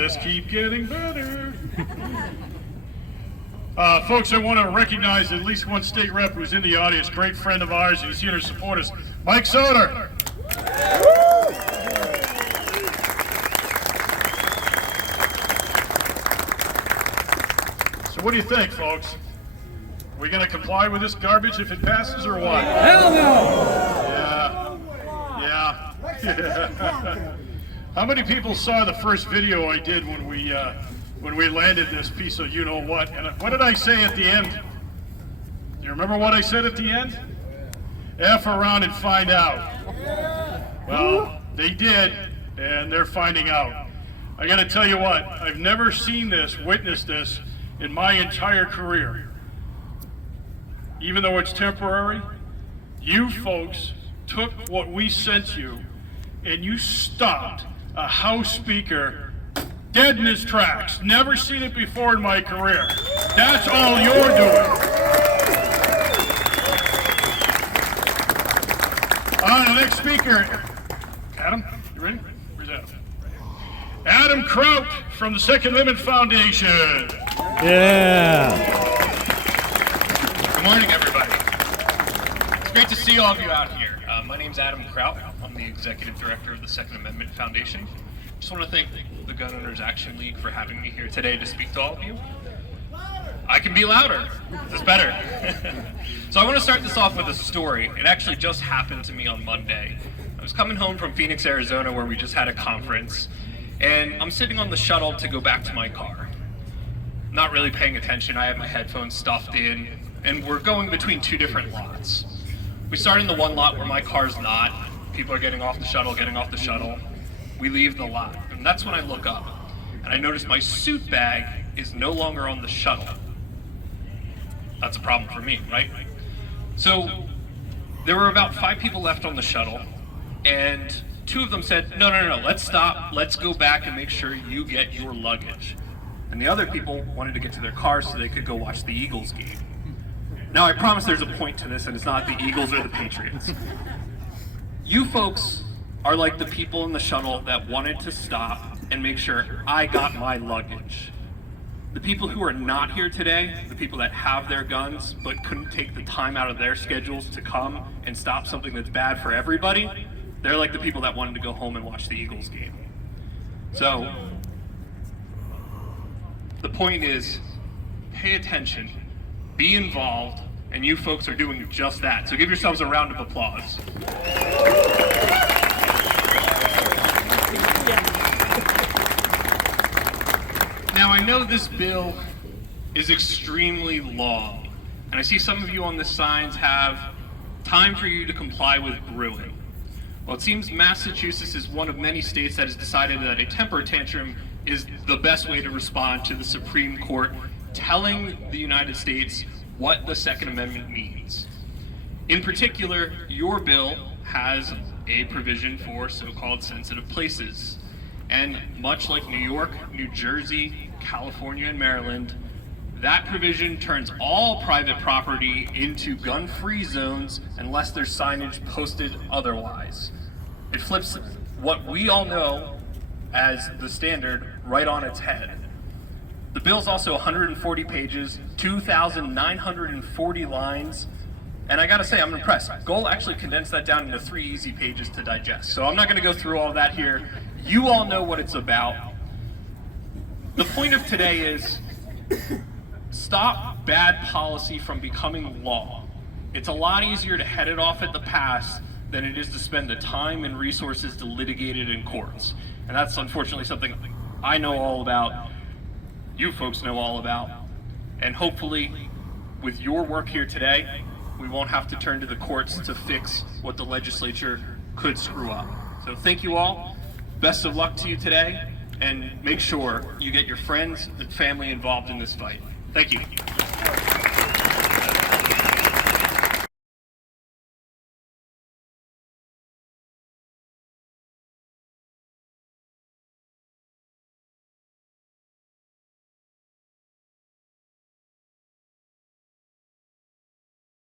just keep getting better. Folks, I want to recognize at least one state rep who's in the audience, great friend of ours, who's here to support us, Mike Soder. So what do you think, folks? Are we going to comply with this garbage if it passes or what? Hell no! Yeah. How many people saw the first video I did when we landed this piece of you-know-what? And what did I say at the end? Do you remember what I said at the end? F around and find out. Well, they did, and they're finding out. I got to tell you what, I've never seen this, witnessed this in my entire career. Even though it's temporary, you folks took what we sent you and you stopped a House Speaker dead in his tracks. Never seen it before in my career. That's all you're doing. The next speaker, Adam, you ready? Where's Adam? Adam Kraut from the Second Amendment Foundation. Yeah. Good morning, everybody. It's great to see all of you out here. My name's Adam Kraut. I'm the Executive Director of the Second Amendment Foundation. Just want to thank the Gun Owners Action League for having me here today to speak to all of you. I can be louder. Is this better? So I want to start this off with a story. It actually just happened to me on Monday. I was coming home from Phoenix, Arizona, where we just had a conference, and I'm sitting on the shuttle to go back to my car. Not really paying attention. I have my headphones stuffed in, and we're going between two different lots. We start in the one lot where my car's not. People are getting off the shuttle, We leave the lot, and that's when I look up, and I notice my suit bag is no longer on the shuttle. That's a problem for me, right? So there were about 5 people left on the shuttle, and 2 of them said, no, let's stop, let's go back and make sure you get your luggage. And the other people wanted to get to their cars so they could go watch the Eagles game. Now, I promise there's a point to this, and it's not the Eagles or the Patriots. You folks are like the people in the shuttle that wanted to stop and make sure I got my luggage. The people who are not here today, the people that have their guns but couldn't take the time out of their schedules to come and stop something that's bad for everybody, they're like the people that wanted to go home and watch the Eagles game. So, the point is, pay attention, be involved, and you folks are doing just that. So give yourselves a round of applause. Now, I know this bill is extremely long, and I see some of you on the signs have time for you to comply with brewing. Well, it seems Massachusetts is one of many states that has decided that a temper tantrum is the best way to respond to the Supreme Court telling the United States what the Second Amendment means. In particular, your bill has a provision for so-called sensitive places. And much like New York, New Jersey, California, and Maryland, that provision turns all private property into gun-free zones unless there's signage posted otherwise. It flips what we all know as the standard right on its head. The bill's also 140 pages, 2,940 lines, and I gotta say, I'm impressed. Goal actually condensed that down into 3 easy pages to digest. So I'm not gonna go through all that here. You all know what it's about. The point of today is stop bad policy from becoming law. It's a lot easier to head it off at the pass than it is to spend the time and resources to litigate it in courts. And that's unfortunately something I know all about, you folks know all about, and hopefully with your work here today, we won't have to turn to the courts to fix what the legislature could screw up. So thank you all, best of luck to you today, and make sure you get your friends and family involved in this fight. Thank you.